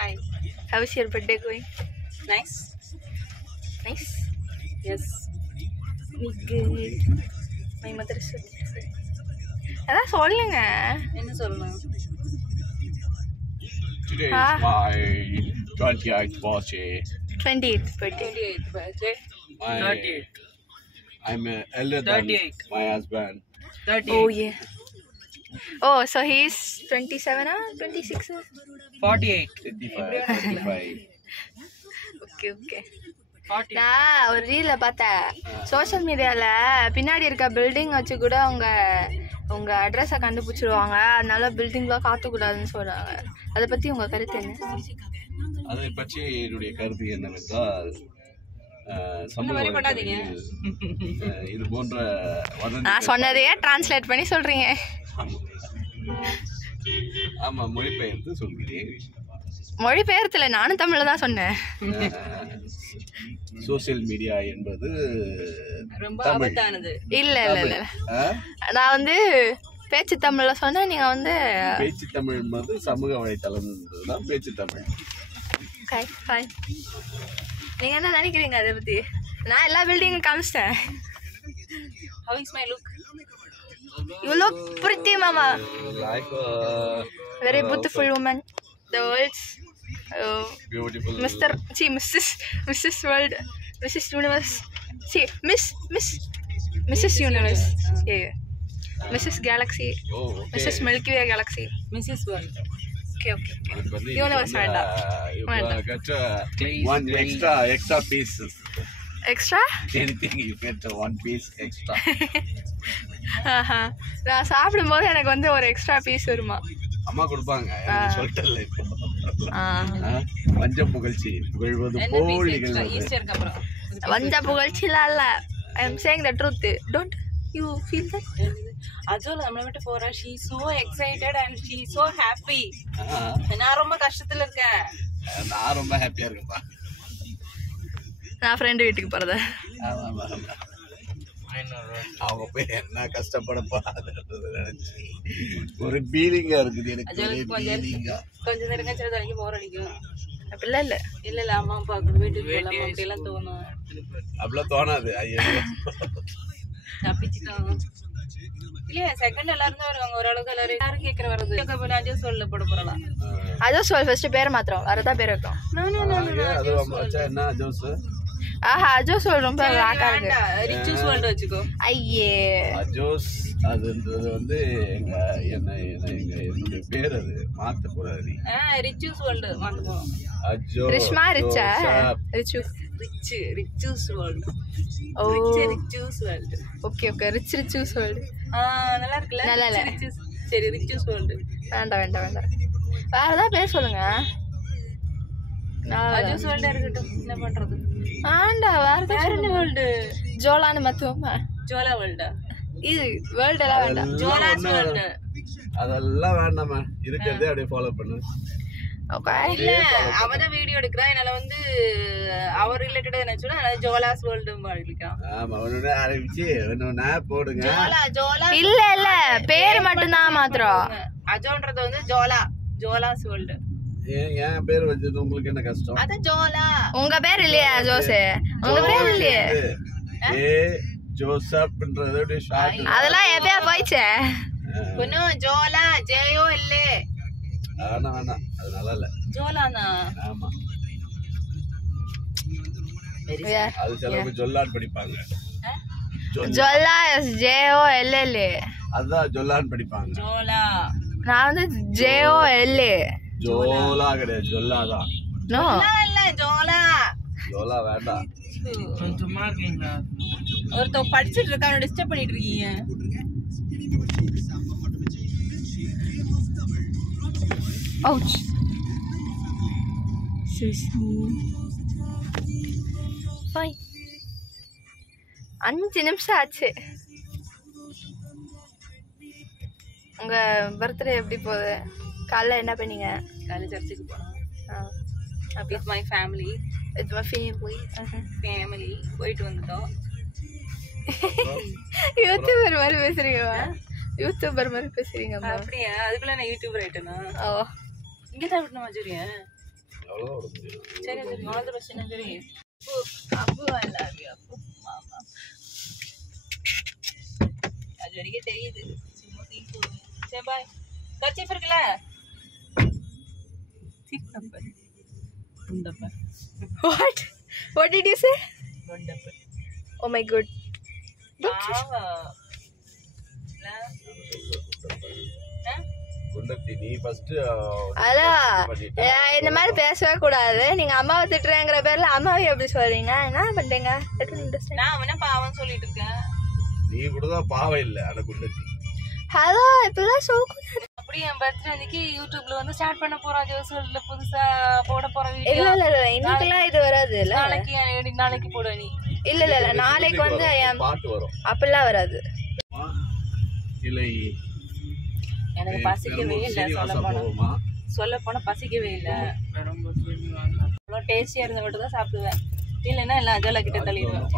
Hi. How is your birthday going? Nice. Nice. Yes. Me good. My mother is so good. அதான் சொல்லுங்க. என்ன சொல்லணும்? Today is my 28th birthday. 28th birthday. 28th birthday. My, 38. I'm elder than 38. my husband. 38. Oh yeah. Oh, so he's 27 or 26? 48. 35, 35. Okay, okay. 40. நான் ஒரு ரீல பார்த்தேன் social மீடியால பின்னாடி இருக்க பில்டிங் வச்சு கூட உங்க அட்ரஸை கண்டுபிடிச்சிருவாங்க, அதனால பில்டிங்லாம் காத்தக்கூடாதுன்னு சொல்றாங்க. அதை பத்தி உங்க கருத்து என்ன? அதை பற்றி என்னுடைய கருத்து என்னவென்றால் சமூக வலைத்தளங்களில் இது போன்ற நான் சொன்னதையே டிரான்ஸ்லேட் பண்ணி சொல்றீங்க. ஆமா, மொழிபெயர்த்து சொல்கிறேன். மொழிபெயர்த்துல நானும் தமிழ்ல தான் சொன்னேன். சோசியல் மீடியா என்பது ரொம்ப ஆபத்தானது. இல்ல இல்ல இல்ல, நான் வந்து பேச்சு தமிழ்ல சொன்னேன், நீங்க வந்து பேச்சு தமிழ் என்பது சமூக வலைத்தளம் தான் பேச்சு தமிழ். நீங்க என்ன நினைக்கிறீங்க அதை பத்தி? நான் எல்லா பில்டிங்கும் காமிச்சிட்டேன். How is my look? You look pretty, mama. Like Very beautiful woman. The world's beautiful. Mrs. World, Mrs. Universe. See, Mrs. Universe. Yeah. Mrs. Galaxy. Oh, okay. Mrs. Milky Way Galaxy. Mrs. World. Okay. Universe வேண்டாம். You got one extra pieces. Extra? Anything you get one piece extra. நான் சாப்பிடும்போது எனக்கு வந்து ஒரு extra piece வருமா? அம்மா கொடுப்பாங்க, சொல்லிட்டல. இப்போ வஞ்ச புகழ்ச்சி புகழ்வது போல் ஈஸ்டருக்கு அப்புறம் வஞ்ச புகழ்ச்சிலாம் இல்ல. I am saying the truth. Don't you feel that? அஜோல நம்மள விட்டு போறா. she is so excited and she is so happy. நான் ரொம்ப கஷ்டத்துல இருக்கேன். நான் ரொம்ப ஹாப்பியா இருக்கேன்ப்பா. நான் ஃப்ரெண்ட் வீட்டுக்கு போறத. அவங்க போய் என்ன கஷ்டப்படப்பா நினைச்சு ஒரு பீலிங்கா இருக்குது எனக்கு. கொஞ்ச நேரம் கழிச்சு தலைக்கு போர் அடிக்கும். அப்படிலாம் இல்ல. இல்ல அம்மா பாக்கணும், வீட்டுக்கு போகலாம் அப்படி எல்லாம் தோணும். அப்படிலாம் தோணாது. ஐயோ தப்பிச்சுட்டோம். இல்லையா செகண்ட் எல்லாரும் தான் வருவாங்க. ஓரளவுக்கு எல்லாரும் கேட்கற வருது. அஜோ சொல்ல போட போறலாம். அஜோ சொல் ஃபர்ஸ்ட் பேர் மாத்திரம் வரதா பேர் வைக்கும். என்ன ஜோஸ்? ஆஹா, அஜோ சொல் ரொம்ப லாக்கா இருக்கு. ரிச்சூஸ் வேர்ல்ட் வச்சுக்கோ. ஐயே அஜோஸ் அதுன்றது வந்து என்னுடைய பேர், அது மாத்த கூடாது. ரிச்சூஸ் வேர்ல்ட் மாத்துவோம். Ajo Rishma Richa Richu Richu's world. Oh Richu's world. Okay Richu's world. நல்லா இருக்குல்ல? நல்லா இல்ல. சரி ரிச்சூஸ் வேர்ல்ட் வேண்டாம். வேற ஏதாவது பேர் சொல்லுங்க. அஜோஸ் வேர்ல்ட் இருக்கட்டும். என்ன பண்றது? ஆண்டா வேற என்ன வேர்ல்ட்? ஜோலான்னு மாத்துவோமா? ஜோலா வேர்ல்டா? இது வேர்ல்ட் எல்லாம் வேண்டாம். ஜோலாஸ் வேர்ல்ட் அதெல்லாம் வேண்டாமா, இருக்கிறதே அப்படியே ஃபாலோ பண்ணு. ஓகே. இல்ல அவதான் வீடியோ எடுக்கிறா, என்னால வந்து அவர் ரிலேட்டடா நினைச்சோன்னா அதனால ஜோலாஸ் வேர்ல்டு மாறிக்கலாம். ஆமா, ஒண்ணு ஆரம்பிச்சு ஒண்ணு போடுங்க. ஜோலா இல்ல பேர் மட்டும் தான் மாத்திரம். அஜோன்றது வந்து ஜோலாஸ் வேர்ல்டு. ஏன் பேர் வச்சது உங்களுக்கு என்ன கஷ்டம்? அது ஜோலா. உங்க பேர் இல்லையா ஜோசே? உங்க பேர் இல்லையே. ஜோசப்ன்றது ஷார்ட். அதெல்லாம் எப்பயா போயிச்சே. பொண்ணு ஜோலா ஜேயோ இல்ல. வேணாம், அது நல்லா இல்ல. ஜோலானா? ஆமா, அது சிலருக்கு ஜொல்லான் படிப்பாங்க. ஜொல்லா ஜேஓ எல்எல். அதான் ஜொல்லான் படிப்பாங்க. ஜோலா. நான் வந்து ஜேஓ எல். ஜோலா கிடையாது, ஜொல்லாதான். நோ இல்ல ஜோலா. ஜோலா வேண்டாம். சும்மா இருக்கீங்களா? ஒருத்தவ படிச்சிட்டு இருக்கா, அவனை டிஸ்டர்ப் பண்ணிட்டு இருக்கீங்க. Ouch. Fine. 5 நிமிஷம் ஆச்சு. உங்க பர்த்டே எப்படி போகுது? காலைல என்ன பண்ணீங்க? காலைல சர்ச்சுக்கு போனோம். With my family. With my family. Family போயிட்டு வந்துட்டோம். யூடியூபர் மாதிரி பேசுறீங்கம்மா. யூடியூபர் மாதிரி பேசுறீங்கம்மா. அப்படியா? அதுக்குள்ள நான் யூடியூபர் ஆயிட்டேனா? ஓ, இங்க தான் விட்டணும் மஜூரியா? அவ்வளவுதான் விட முடியும். சரி சரி அவ்வளோதான் பிரச்சனை. சரி அப்பு ஐ லவ் யூ அப்பு மாமா. அது வரைக்கும் தெரியுது. சும்மா தீப்பு. சரி பாய். கர்ச்சீஃப் இருக்குல்ல? தீப்பப்ப. குண்டப்ப. What did you say? குண்டப்ப. Oh my god. ஆவா. குண்டத்தி நீ ஃபர்ஸ்ட் அதான் இந்த மாதிரி பேசவே கூடாது. நீங்க அம்மாவை திட்டுறேங்கிற பேர்ல அம்மாவை எப்படி சொல்றீங்க? என்ன பண்றீங்க? நான் அவன பாவம் சொல்லிட்டு இருக்கேன். நீ கூட தான் பாவம் இல்ல ஆனா குண்டத்தி. ஹலோ இப்பெல்லாம் சோக்கூடாது. அப்படி என் பர்த்டே அன்னைக்கு யூடியூப்ல வந்து ஸ்டார்ட் பண்ண போறோம். ஜோசல்ல புதுசா போட போற வீடியோ. இல்ல இல்ல இல்ல இன்னைக்கெல்லாம் இது வராது இல்ல. நாளைக்கு போடுவ நீ. இல்ல இல்ல இல்ல நாளைக்கு வந்து பாட்டு வரும். அப்பெல்லாம் வராது. இல்லை எனக்கு பசிக்கவே இல்லை. சொல்ல போனா பசிக்கவே இல்லை. அவ்வளோ டேஸ்டியா இருந்த மட்டும் தான் சாப்பிடுவேன். இல்லைன்னா எல்லாம் அஜாலா கிட்ட தள்ளிடுவேன்.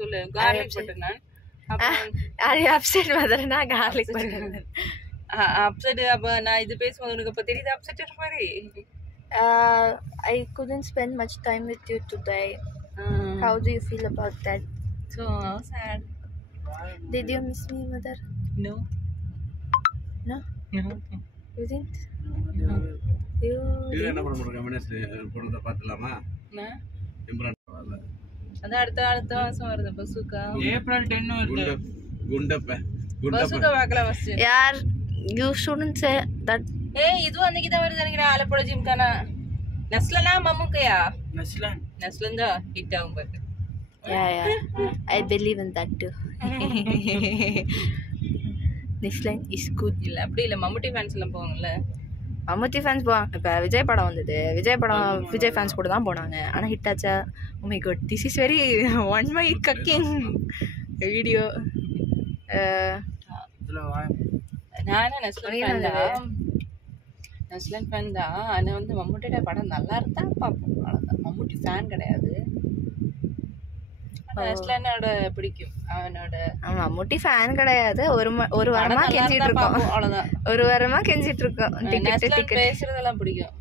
சொல்லு கார்லிக் பட்டர் நான். Are you upset whether na garlic butter? Upset. அப்ப நான் இது பேசும்போது உனக்கு அப்ப தெரியுது அப்செட் இருக்க மாதிரி. I couldn't spend much time with you today. How do you feel about that? So sad. Did you miss me, mother? No. No? You didn't? You இது என்ன பண்ண போறோம்? கமெண்ட்ஸ் போடுறத பார்த்தலாமா? இம்ரான் வரல. அது அடுத்த மாசம் வருது பசுகா. ஏப்ரல் 10 வருது. குண்டப்ப பசுகா வாக்கல ஃபர்ஸ்ட். यार you shouldn't say that. ஏய் இது அன்னைக்கு தான் வருது நினைக்கிறேன். ஆலப்புழ ஜிம்கானா நஸ்லனா மம்முக்கையா? நஸ்லன் தான் ஹிட் ஆகும் பாரு. Yeah. I believe in that too. This line is good. இல்ல அப்படி இல்ல மம்முட்டி ஃபேன்ஸ் எல்லாம் போவாங்கல்ல. மம்முட்டி ஃபேன்ஸ் போவாங்க. இப்போ விஜய் படம் வந்தது. விஜய் ஃபேன்ஸ் கூட தான் போனாங்க. ஆனால் ஹிட் ஆச்சா? Oh my god this is very one my cooking video. நானும் நஸ்லன் ஃபேன் தான். ஆனால் வந்து மம்முட்டியோட படம் நல்லா இருந்தா பார்ப்போம். அவ்வளோதான். மம்முட்டி ஃபேன் கிடையாது. நஸ்லனோட பிடிக்கும். அவனோட மம்முட்டி ஃபேன் கிடையாது. ஒரு வாரமா கெஞ்சிட்டு இருக்கோம். அவ்வளோதான். ஒரு வாரமா கெஞ்சிட்டு இருக்கோம். டிக்கெட் பேசுறதெல்லாம் பிடிக்கும்.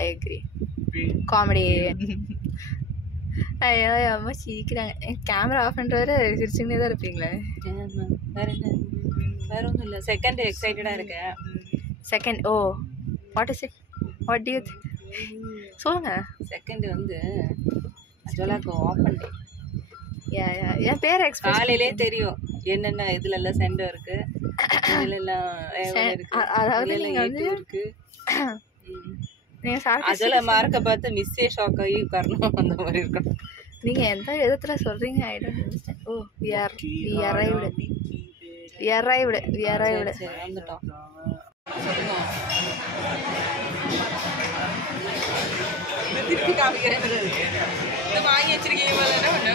I agree. காமெடி. ஐயோ அம்மா சிரிக்கிறாங்க. கேமரா ஆஃப் பண்ணுறவரை சிரிச்சுன்னே தான் இருப்பீங்களே. வேற என்ன? வேற ஒன்றும் இல்லை. செகண்ட் எக்ஸைட்டடாக இருக்கேன். Second oh what is it? What to you think? சொல்லுங்க. செகண்ட் வந்து அஜோலாக்கு ஓப்பன் டே. என் பேர் எக்ஸ்பிரஸ் காலையிலே தெரியும் என்னென்ன இதுல எல்லாம் சென்டர் இருக்கு, இதுல எல்லாம் இருக்கு. அதாவது நீங்க வந்து இருக்கு. நீங்க சாப்பிட்டு அஜோலா மார்க்க பார்த்து மிஸ்ஸே ஷாக் ஆகி உட்காரணும். அந்த மாதிரி இருக்கணும். நீங்க எந்த விதத்துல சொல்றீங்க? I don't understand. Oh we arrived. சரி வந்துட்டோம். திருப்பி காமிக்கிறேன். வாங்கி வச்சிருக்கீங்க போல. என்ன பண்ண?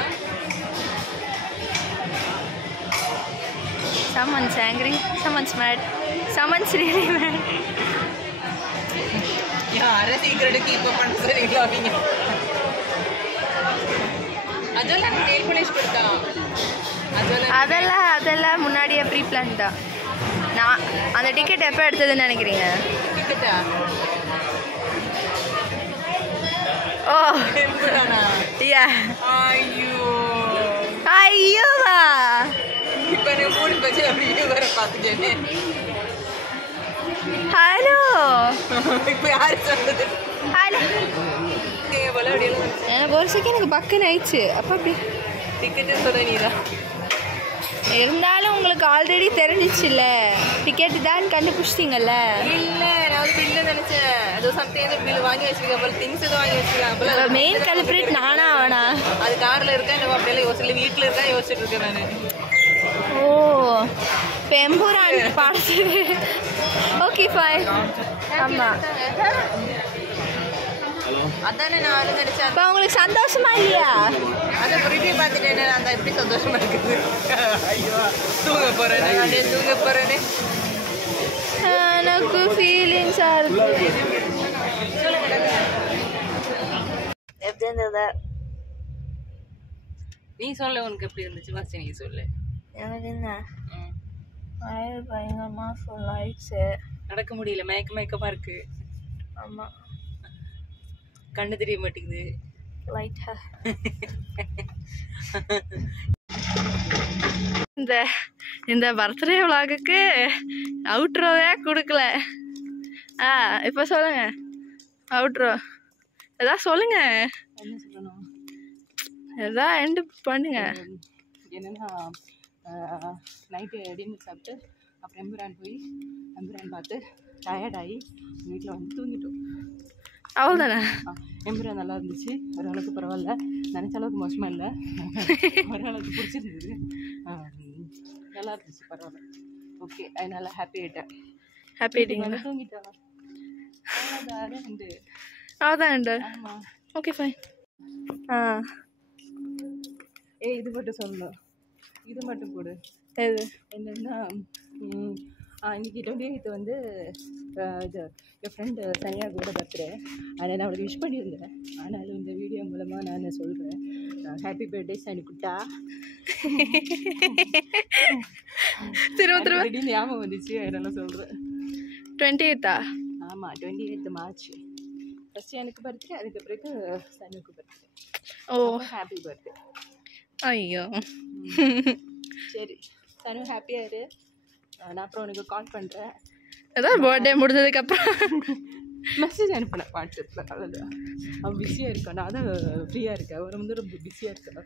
Someone's angry, someone's mad, someone's really mad. யார சீக்கிரட் கீப் பண்ண சொல்றீங்களா நீங்க? அதெல்லாம் நெயில் பாலிஷ் கொடுத்தா. அதெல்லாம் முன்னாடியே ப்ரீ பிளான் தான். நான் அந்த டிக்கெட் எப்போ எடுத்ததுன்னு நினைக்கிறீங்க? டிக்கெட்டா? ஓ யா. ஐயோவா இப்போ நான் 3 பஜே அப்படியே வர பார்த்துட்டேன். ஹலோ இப்போ யாரு சொல்றது? ஹலோ நீங்க போல அப்படியே எனக்கு ஒரு செகண்ட் எனக்கு பக்குன்னு ஆயிடுச்சு. அப்போ அப்படி டிக்கெட்டு சொல்ல நீதான். இருந்தாலும் உங்களுக்கு ஆல்ரெடி தெரிஞ்சிச்சுல்ல, டிக்கெட்டு தான் கண்டுபிடிச்சிட்டிங்கல்ல. இல்லை நான் வந்து பில்லு நினைச்சேன். ஏதோ சம்திங் பில் வாங்கி வச்சிருக்கேன் போல, திங்ஸ் எதுவும் வாங்கி வச்சிருக்கேன். மெயின் கல்பிரேட் நானா அவனா? அது கார்ல இருக்கேன். நம்ம அப்படியே யோசிக்கல, வீட்டில் இருக்கா யோசிச்சுட்டு இருக்கேன் நான். ஓ பெம்பூரான் பார்த்து. Okay fine. ஆமாம் அதானே நான் நினைச்சேன். இப்போ உங்களுக்கு சந்தோஷமா இல்லையா? அதை ரிவ்யூ பார்த்துட்டேன். அந்த எப்படி சந்தோஷமா இருக்குது. ஐயோ தூங்க போறேனே, அதே தூங்க போறேனே. எனக்கு ஃபீலிங்ஸாக இருக்கு. எப்படி இருந்தது? நீ சொல்ல, உனக்கு எப்படி இருந்துச்சு? ஃபர்ஸ்ட் நீ சொல்லு. எனக்கு என்ன பயங்கரமாக ஃபுல் ஆயிடுச்சு. நடக்க முடியல, மயக்கமாக இருக்கு. ஆமாம், கண்ணு தெரிய மாட்டேங்குது லைட்டாக. இந்த பர்த்டே விலாகுக்கு அவுட்ரோவே கொடுக்கல. இப்போ சொல்லுங்க அவுட்ரோ எதாவது சொல்லுங்க. என்ன சொல்லணும், எதாவது எண்டு பண்ணுங்க. என்னென்னா நைட்டு டின்னர் சாப்பிட்டு அப்புறம் எம்புரான் பார்த்து டயர்டாகி வீட்டில் வந்து தூங்கிட்டோம். அவ்வளோதானே? எம்புரான் நல்லா இருந்துச்சு, ஓரளவுக்கு பரவாயில்ல, நினச்ச அளவுக்கு மோசமாக இல்லை, ஓரளவுக்கு பிடிச்சிருந்தது, நல்லா இருந்துச்சு, பரவாயில்ல, ஓகே. அதனால ஹாப்பி ஆகிட்டேன். ஹாப்பி ஆகிட்டீங்களா? தூங்கிட்டேன். அவ்வளோதான் உண்டு. ஆமாம், ஓகே ஃபைன். இது மட்டும் சொல்லணும், இது மட்டும் போடு. எது? என்னென்னா இன்னைக்கு 28 வந்து இது என் ஃப்ரெண்டு சனியா கூட பர்த்டே. அதை நான் அவளுக்கு விஷ் பண்ணியிருந்தேன். ஆனாலும் இந்த வீடியோ மூலமாக நான் சொல்கிறேன், ஹாப்பி பர்த்டே சனிக்குட்டா. திரும்ப ஞாபகம் வந்துச்சு, அதெல்லாம் சொல்கிறேன். 28 ஆமாம், 28 மார்ச் ஃபஸ்ட்டு எனக்கு பர்த்டே, அதுக்கு பிறகு சனுக்கு பர்த்டே. ஓ, ஹாப்பி பர்த்டே. ஐயோ, சரி சனு, ஹாப்பியாக இரு. நான் அப்புறம் உனக்கு கால் பண்ணுறேன். ஏதாவது பர்த்டே முடிஞ்சதுக்கப்புறம் மெசேஜ் அனுப்பினேன் வாட்ஸ்அப்பில். அவ்வளோதான். அவன் பிஸியாக இருக்கான், நான் தான் ஃப்ரீயாக இருக்கேன். அவர் வந்து ரொம்ப பிஸியாக இருக்கேன்.